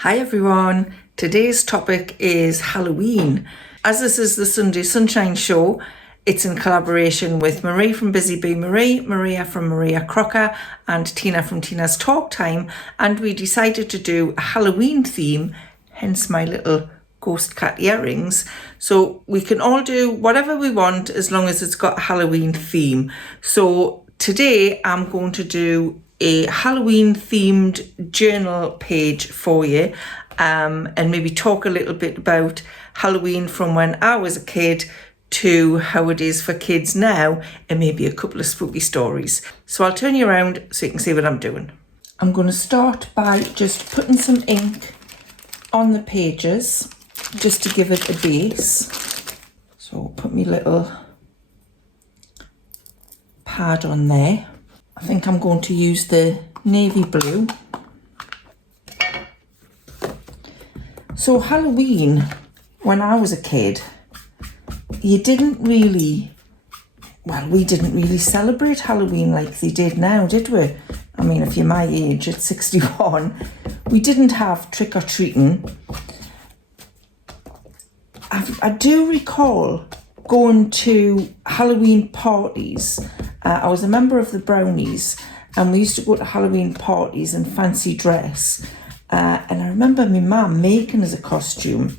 Hi everyone, today's topic is Halloween. As this is the Sunday Sunshine Show, it's in collaboration with Marie from Busy Bee Marie, Maria from Maria Crocker and Tina from Tina's Talk Time, and we decided to do a Halloween theme, hence my little ghost cat earrings. So we can all do whatever we want as long as it's got a Halloween theme. So today I'm going to do a Halloween themed journal page for you, and maybe talk a little bit about Halloween from when I was a kid to how it is for kids now, and maybe a couple of spooky stories. So I'll turn you around so you can see what I'm doing. I'm going to start by just putting some ink on the pages just to give it a base. So I'll put my little pad on there. I think I'm going to use the navy blue. So Halloween, when I was a kid, we didn't really celebrate Halloween like they did now, did we? I mean, if you're my age at 61, we didn't have trick-or-treating. I do recall going to Halloween parties. I was a member of the Brownies, and we used to go to Halloween parties and fancy dress. And I remember my mum making us a costume,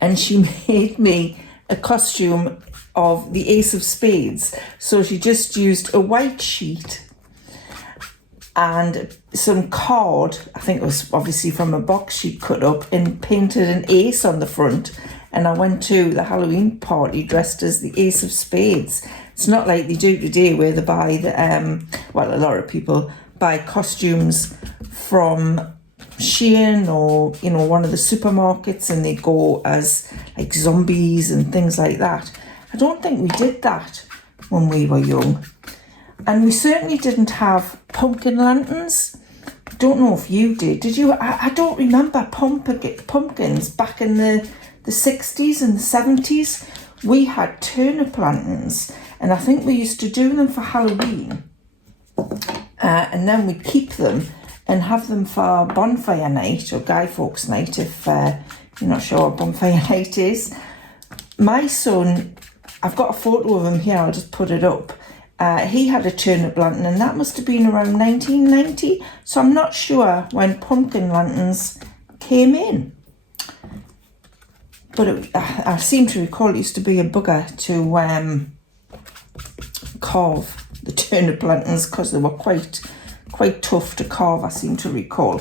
and she made me a costume of the Ace of Spades. So she just used a white sheet and some card, I think it was obviously from a box she'd cut up, and painted an ace on the front. And I went to the Halloween party dressed as the Ace of Spades. It's not like they do today where they buy a lot of people buy costumes from Shein or, one of the supermarkets, and they go as like zombies and things like that. I don't think we did that when we were young. And we certainly didn't have pumpkin lanterns. Don't know if you did. Did you? I don't remember pumpkins back in the 60s and the 70s. We had turnip lanterns, and I think we used to do them for Halloween. And then we'd keep them and have them for bonfire night or Guy Fawkes night, if you're not sure what bonfire night is. My son, I've got a photo of him here, I'll just put it up. He had a turnip lantern, and that must have been around 1990. So I'm not sure when pumpkin lanterns came in. But I seem to recall it used to be a bugger to carve the turnip lanterns because they were quite tough to carve, I seem to recall.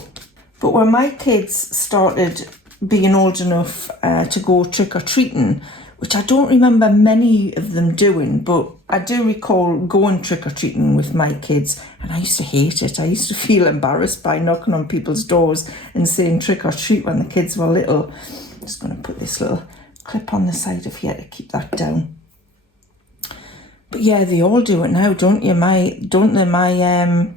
But when my kids started being old enough to go trick-or-treating, which I don't remember many of them doing, but I do recall going trick-or-treating with my kids, and I used to hate it. I used to feel embarrassed by knocking on people's doors and saying trick-or-treat when the kids were little. I'm just going to put this little clip on the side of here to keep that down. But yeah, they all do it now, don't they? My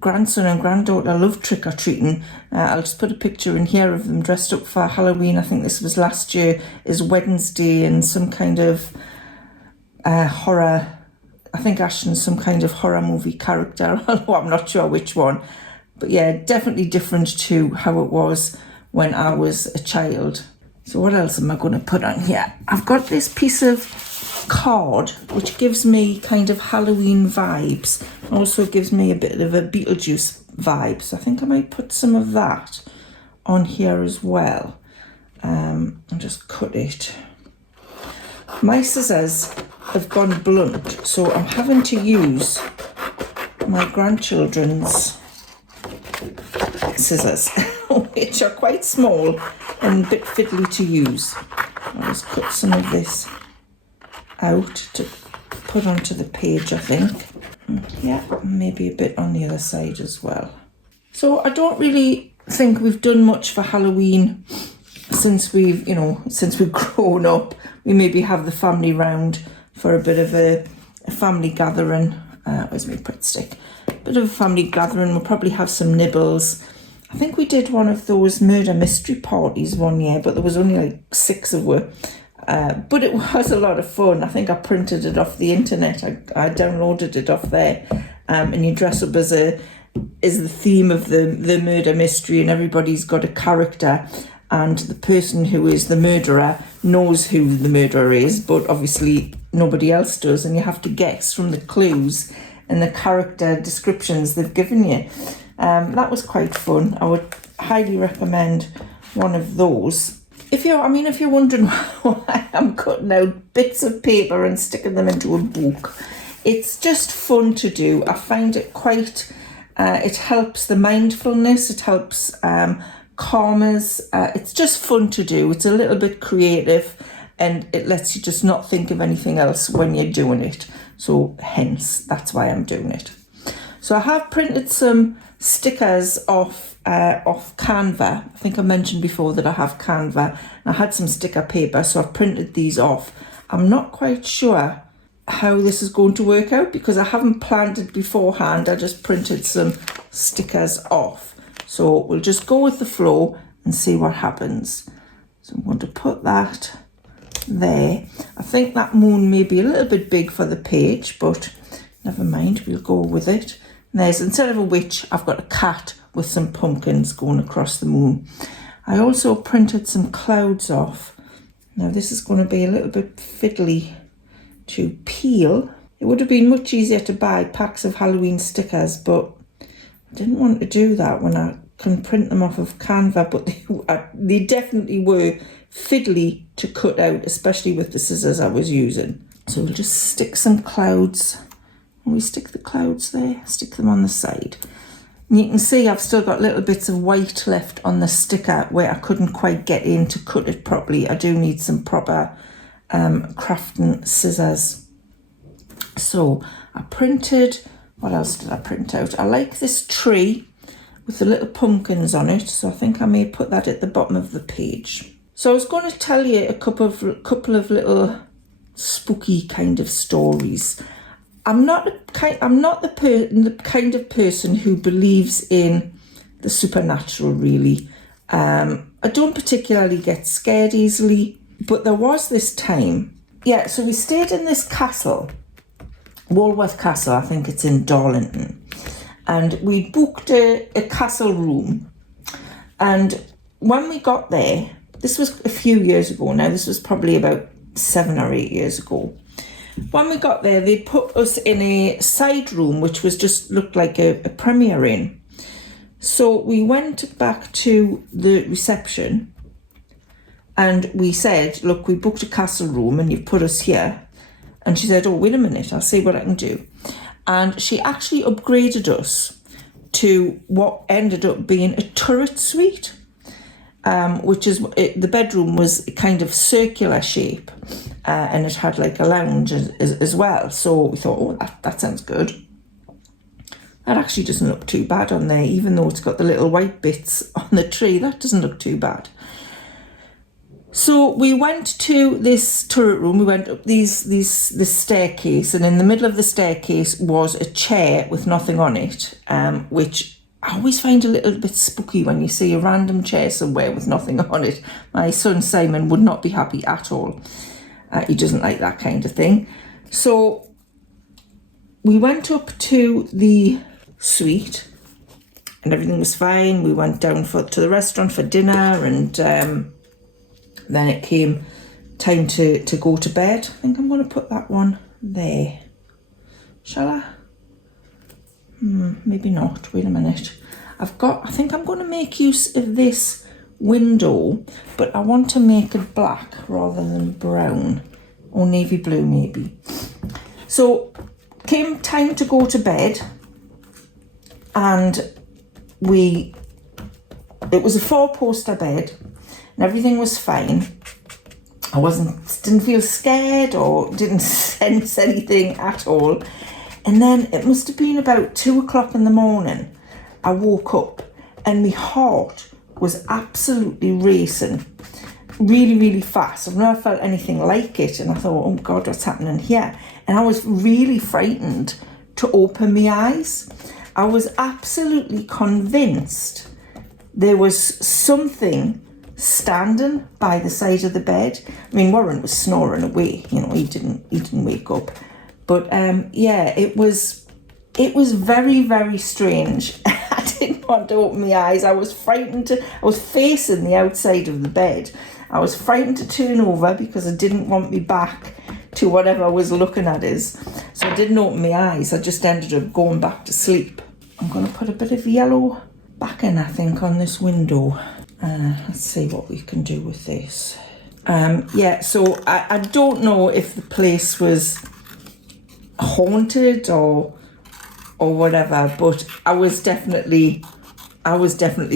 grandson and granddaughter love trick-or-treating. I'll just put a picture in here of them dressed up for Halloween. I think this was last year, is Wednesday, and some kind of horror. I think Ashton's some kind of horror movie character. I'm not sure which one. But yeah, definitely different to how it was when I was a child. So what else am I going to put on here? I've got this piece of card which gives me kind of Halloween vibes, also gives me a bit of a Beetlejuice vibe, so I think I might put some of that on here as well. I'll just cut it. My scissors have gone blunt, so I'm having to use my grandchildren's scissors which are quite small and a bit fiddly to use. I'll just cut some of this out to put onto the page, I think. Yeah, maybe a bit on the other side as well. So I don't really think we've done much for Halloween since we've grown up. We maybe have the family round for a bit of a family gathering. Where's my Pritt stick? Bit of a family gathering. We'll probably have some nibbles. I think we did one of those murder mystery parties one year, but there was only like 6 of us. But it was a lot of fun. I think I printed it off the internet. I downloaded it off there, and you dress up as the theme of the murder mystery, and everybody's got a character, and the person who is the murderer knows who the murderer is, but obviously nobody else does, and you have to guess from the clues and the character descriptions they've given you. That was quite fun. I would highly recommend one of those. If you're wondering why I'm cutting out bits of paper and sticking them into a book, it's just fun to do. I find it quite, it helps the mindfulness, it helps calm us. It's just fun to do. It's a little bit creative, and it lets you just not think of anything else when you're doing it. So hence, that's why I'm doing it. So I have printed some stickers off Canva. I think I mentioned before that I have Canva, and I had some sticker paper, so I've printed these off. I'm not quite sure how this is going to work out because I haven't planned it beforehand. I just printed some stickers off. So we'll just go with the flow and see what happens. So I'm going to put that there. I think that moon may be a little bit big for the page, but never mind, we'll go with it. And there's, instead of a witch, I've got a cat with some pumpkins going across the moon. I also printed some clouds off. Now this is going to be a little bit fiddly to peel. It would have been much easier to buy packs of Halloween stickers, but I didn't want to do that when I can print them off of Canva, but they definitely were fiddly to cut out, especially with the scissors I was using. So we'll just stick some clouds. We stick the clouds there, stick them on the side. And you can see I've still got little bits of white left on the sticker where I couldn't quite get in to cut it properly. I do need some proper crafting scissors. So I printed, what else did I print out? I like this tree with the little pumpkins on it, so I think I may put that at the bottom of the page. So I was going to tell you a couple of little spooky kind of stories. I'm not the kind of person who believes in the supernatural, really. I don't particularly get scared easily, but there was this time. Yeah, so we stayed in this castle, Walworth Castle, I think it's in Darlington, and we booked a castle room. And when we got there, this was a few years ago now, this was probably about 7 or 8 years ago. When we got there, they put us in a side room, which was just looked like a Premier Inn. So we went back to the reception and we said, look, we booked a castle room and you've put us here. And she said, oh, wait a minute, I'll see what I can do. And she actually upgraded us to what ended up being a turret suite, which is, the bedroom was kind of circular shape. And it had like a lounge as well. So we thought, oh, that sounds good. That actually doesn't look too bad on there, even though it's got the little white bits on the tree. That doesn't look too bad. So we went to this turret room. We went up this staircase, and in the middle of the staircase was a chair with nothing on it, which I always find a little bit spooky when you see a random chair somewhere with nothing on it. My son Simon would not be happy at all. He doesn't like that kind of thing. So we went up to the suite and everything was fine. We went down to the restaurant for dinner, and then it came time to go to bed. I think I'm going to put that one there. Shall I? Maybe not. Wait a minute. I think I'm going to make use of this window, but I want to make it black rather than brown, or navy blue maybe. So came time to go to bed, and it was a 4-poster bed and everything was fine. I didn't feel scared or didn't sense anything at all. And then it must have been about 2 o'clock in the morning. I woke up and my heart was absolutely racing, really, really fast. I've never felt anything like it. And I thought, oh God, what's happening here? And I was really frightened to open my eyes. I was absolutely convinced there was something standing by the side of the bed. I mean, Warren was snoring away, you know, he didn't wake up. But yeah, it was very, very strange. I didn't want to open my eyes. I was frightened I was facing the outside of the bed. I was frightened to turn over because I didn't want me back to whatever I was looking at is. So I didn't open my eyes. I just ended up going back to sleep. I'm going to put a bit of yellow backing, I think, on this window. Let's see what we can do with this. Yeah, so I don't know if the place was haunted or whatever, but I was definitely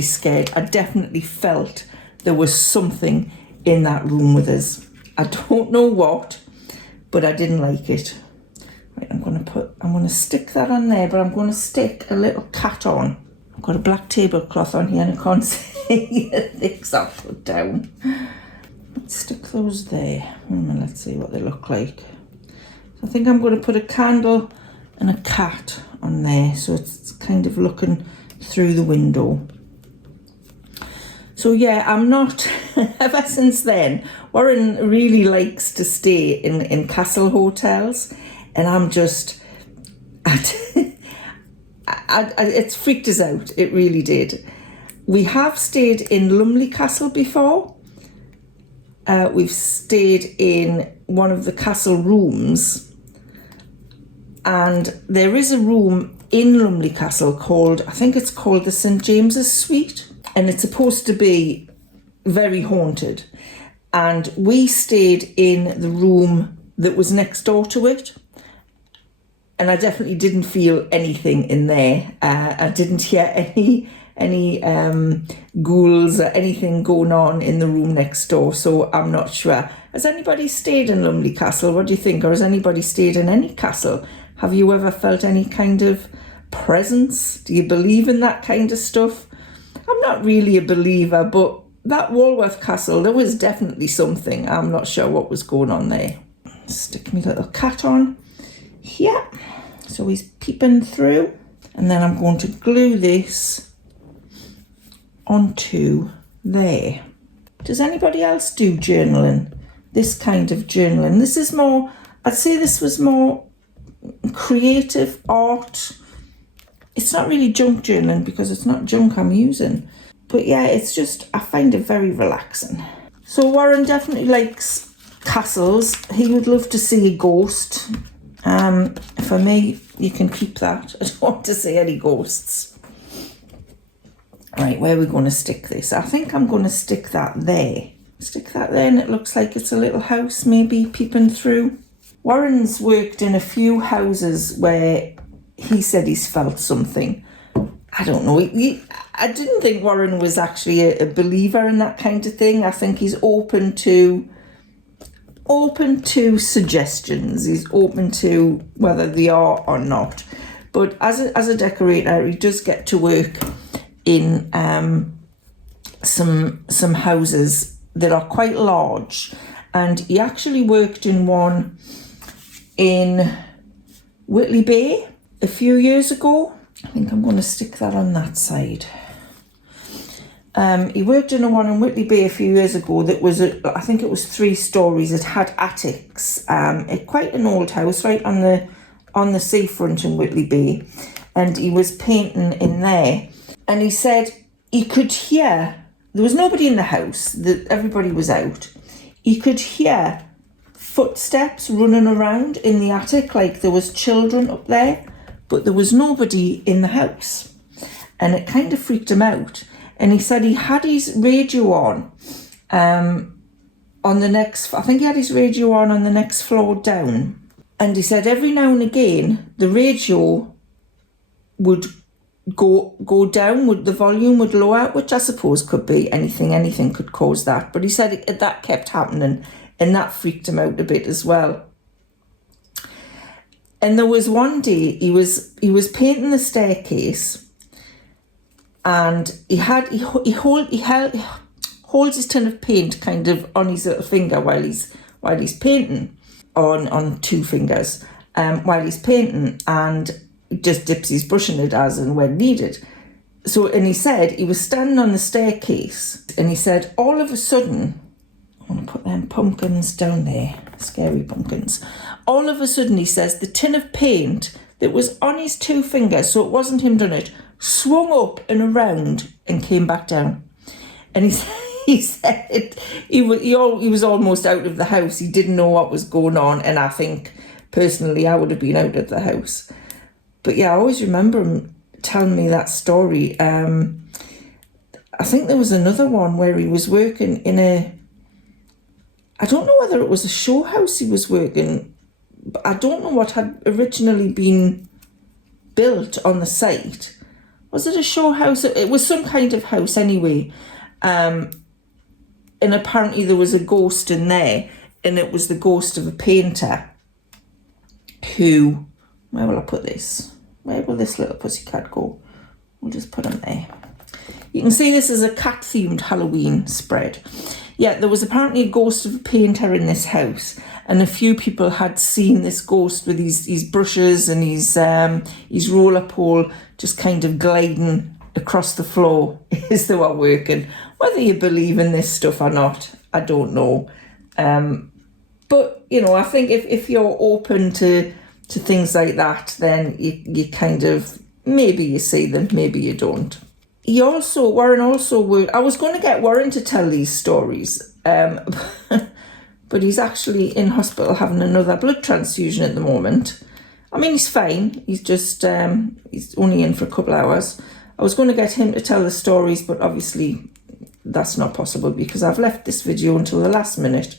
scared. I definitely felt there was something in that room with us. I don't know what, but I didn't like it. Right, I'm gonna stick that on there, but I'm gonna stick a little cat on. I've got a black tablecloth on here and I can't see the things I've put down. Let's stick those there. Let's see what they look like. I think I'm going to put a candle and a cat on there, so it's kind of looking through the window. So yeah, I'm not, ever since then, Warren really likes to stay in castle hotels, and I'm just, it's freaked us out, it really did. We have stayed in Lumley Castle before. We've stayed in one of the castle rooms, and there is a room in Lumley Castle called, I think it's called the St James's Suite, and it's supposed to be very haunted. And we stayed in the room that was next door to it, and I definitely didn't feel anything in there. I didn't hear any ghouls or anything going on in the room next door, so I'm not sure. Has anybody stayed in Lumley Castle? What do you think? Or has anybody stayed in any castle? Have you ever felt any kind of presence? Do you believe in that kind of stuff? I'm not really a believer, but that Walworth Castle, there was definitely something. I'm not sure what was going on there. Stick my little cat on. Yeah, so he's peeping through. And then I'm going to glue this onto there. Does anybody else do journaling? This kind of journaling. This is more, I'd say this was more creative art. It's not really junk journaling because it's not junk I'm using. But yeah, it's just, I find it very relaxing. So Warren definitely likes castles. He would love to see a ghost. For me, you can keep that. I don't want to see any ghosts. Right, where are we going to stick this? I think I'm going to stick that there. Stick that there, and it looks like it's a little house maybe peeping through. Warren's worked in a few houses where he said he's felt something. I don't know. I didn't think Warren was actually a believer in that kind of thing. I think he's open to suggestions. He's open to whether they are or not. But as a decorator, he does get to work in some houses that are quite large, and he actually worked in one in Whitley Bay a few years ago. I think I'm going to stick that on that side. He worked in one in Whitley Bay a few years ago that was, I think it was 3 stories. It had attics. Quite an old house right on the seafront in Whitley Bay, and he was painting in there. And he said he could hear, there was nobody in the house, that everybody was out. He could hear footsteps running around in the attic, like there was children up there, but there was nobody in the house. And it kind of freaked him out. And he said he had his radio on the next, I think he had his radio on the next floor down. And he said every now and again, the radio would go down, the volume would lower, which I suppose could be anything could cause that. But he said that kept happening, and that freaked him out a bit as well. And there was one day he was painting the staircase, and he holds his tin of paint kind of on his little finger while he's painting, on 2 fingers, while he's painting, and just dips his brush in it as and when needed. So, and he said he was standing on the staircase and he said, all of a sudden, I'm going to put them pumpkins down there, scary pumpkins. All of a sudden, he says, the tin of paint that was on his 2 fingers, so it wasn't him done it, swung up and around and came back down. And he said he was almost out of the house. He didn't know what was going on. And I think, personally, I would have been out of the house. But yeah, I always remember him telling me that story. I think there was another one where he was working in I don't know whether it was a show house he was working, but I don't know what had originally been built on the site. Was it a show house? It was some kind of house anyway. And apparently there was a ghost in there, and it was the ghost of a painter who, where will I put this? Where will this little pussycat go? We'll just put him there. You can see this is a cat-themed Halloween spread. Yeah, there was apparently a ghost of a painter in this house, and a few people had seen this ghost with his brushes and his roller pole just kind of gliding across the floor as they were working. Whether you believe in this stuff or not, I don't know. But, you know, I think if you're open to things like that, then you kind of, maybe you see them, maybe you don't. Warren also worked, I was going to get Warren to tell these stories, but he's actually in hospital having another blood transfusion at the moment. I mean, he's fine. He's just, he's only in for a couple of hours. I was going to get him to tell the stories, but obviously that's not possible because I've left this video until the last minute.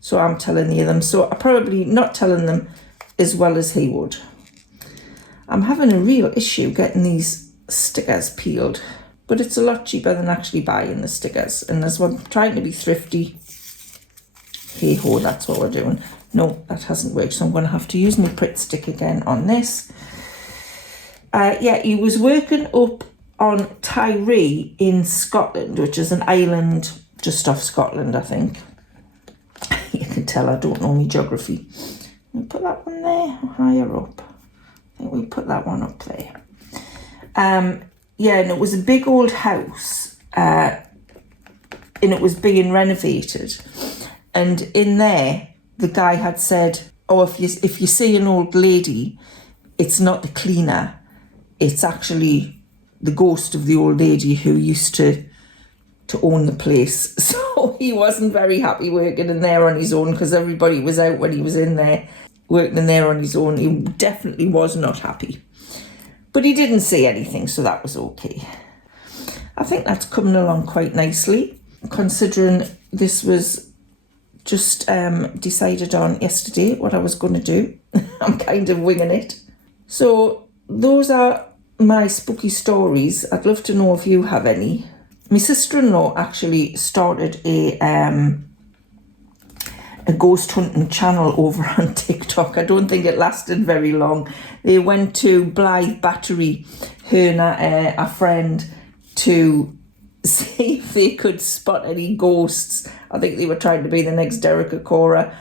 So I'm telling you them. So I'm probably not telling them as well as he would. I'm having a real issue getting these stickers peeled, but it's a lot cheaper than actually buying the stickers. And as well, I'm trying to be thrifty. Hey ho, that's what we're doing. No, that hasn't worked, so I'm going to have to use my Pritt stick again on this. Yeah, he was working up on Tiree in Scotland, which is an island just off Scotland, I think. You can tell I don't know my geography. We'll put that one there, higher up. I think we'll put that one up there. Yeah, and it was a big old house, and it was being renovated. And in there, the guy had said, oh, if you see an old lady, it's not the cleaner, it's actually the ghost of the old lady who used to own the place. So he wasn't very happy working in there on his own because everybody was out when he was in there, working in there on his own. He definitely was not happy. But he didn't say anything, so that was okay. I think that's coming along quite nicely, considering this was just decided on yesterday what I was going to do. I'm kind of winging it. So those are my spooky stories. I'd love to know if you have any. My sister-in-law actually started a ghost hunting channel over on TikTok. I don't think it lasted very long. They went to Blythe Battery, her and a friend, to see if they could spot any ghosts. I think they were trying to be the next Derek Acora.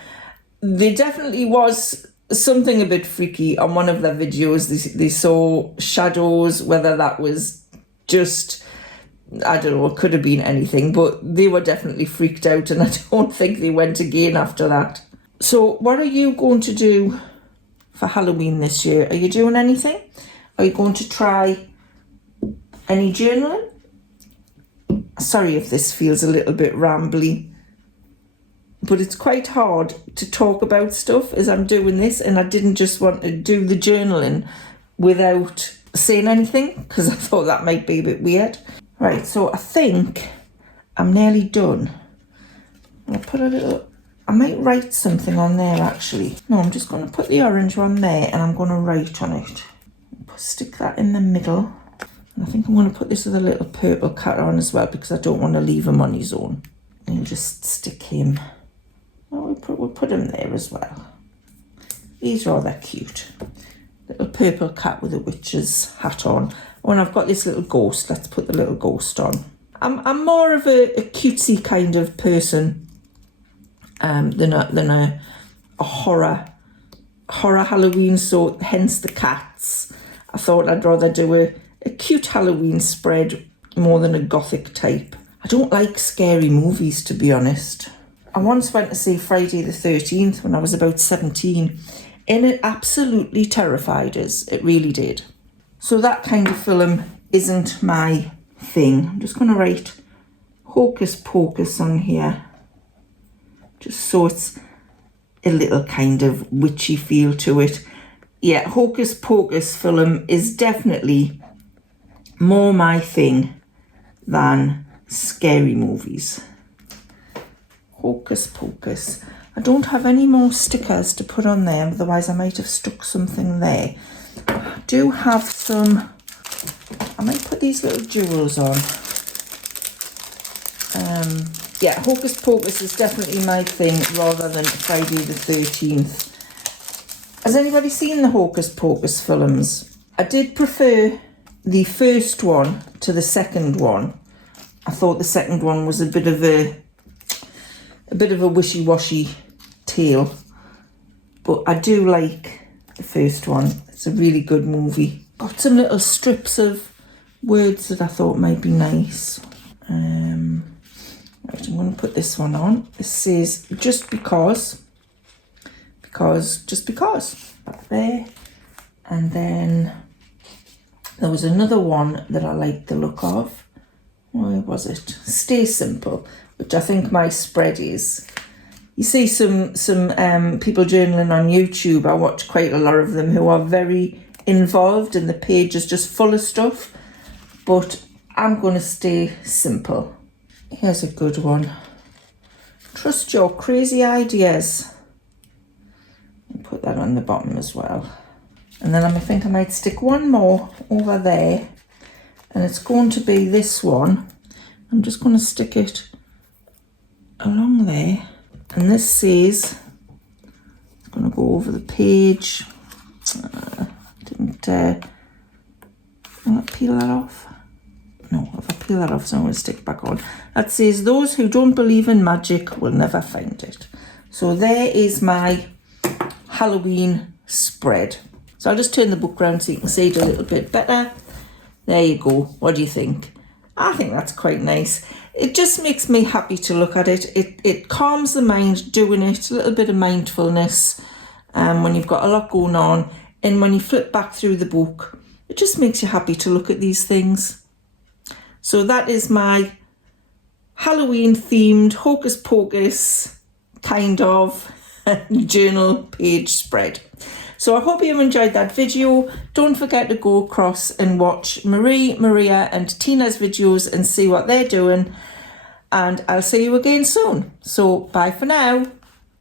There definitely was something a bit freaky on one of their videos. They saw shadows, whether that was just, I don't know, it could have been anything, but they were definitely freaked out, and I don't think they went again after that. So what are you going to do for Halloween this year? Are you doing anything? Are you going to try any journaling? Sorry if this feels a little bit rambly, but it's quite hard to talk about stuff as I'm doing this, and I didn't just want to do the journaling without saying anything because I thought that might be a bit weird. Right, so I think I'm nearly done. I'll put a little, I might write something on there actually. No, I'm just going to put the orange one there and I'm going to write on it. Stick that in the middle. And I think I'm going to put this with a little purple cat on as well because I don't want to leave him on his own. And just stick him. Oh, we'll put him there as well. He's rather cute. Little purple cat with a witch's hat on. When I've got this little ghost, let's put the little ghost on. I'm more of a cutesy kind of person than a horror Halloween, so hence the cats. I thought I'd rather do a a cute Halloween spread more than a gothic type. I don't like scary movies, to be honest. I once went to see Friday the 13th when I was about 17, and it absolutely terrified us. It really did. So that kind of film isn't my thing. I'm just going to write Hocus Pocus on here, just so it's a little kind of witchy feel to it. Yeah, Hocus Pocus film is definitely more my thing than scary movies. Hocus Pocus. I don't have any more stickers to put on there, otherwise I might have stuck something there. I do have some, I might put these little jewels on. Yeah, Hocus Pocus is definitely my thing rather than Friday the 13th. Has anybody seen the Hocus Pocus films? I did prefer the first one to the second one. I thought the second one was a bit of a wishy-washy tale, but I do like the first one. It's a really good movie. Got some little strips of words that I thought might be nice. Right, I'm going to put this one on. This says just because, just because. Up there. And then there was another one that I liked the look of. Where was it? Stay Simple, which I think my spread is. You see some people journaling on YouTube. I watch quite a lot of them who are very involved and the page is just full of stuff. But I'm going to stay simple. Here's a good one. Trust your crazy ideas. I'll put that on the bottom as well. And then I think I might stick one more over there. And it's going to be this one. I'm just going to stick it along there. And this says, it's going to go over the page. Will I peel that off? No, if I peel that off, so I'm going to stick it back on. That says, those who don't believe in magic will never find it. So there is my Halloween spread. So I'll just turn the book around so you can see it a little bit better. There you go. What do you think? I think that's quite nice. It just makes me happy to look at it. It calms the mind doing it, a little bit of mindfulness when you've got a lot going on. And when you flip back through the book, it just makes you happy to look at these things. So that is my Halloween themed Hocus Pocus kind of journal page spread. So I hope you enjoyed that video. Don't forget to go across and watch Marie, Maria and Tina's videos and see what they're doing. And I'll see you again soon. So bye for now.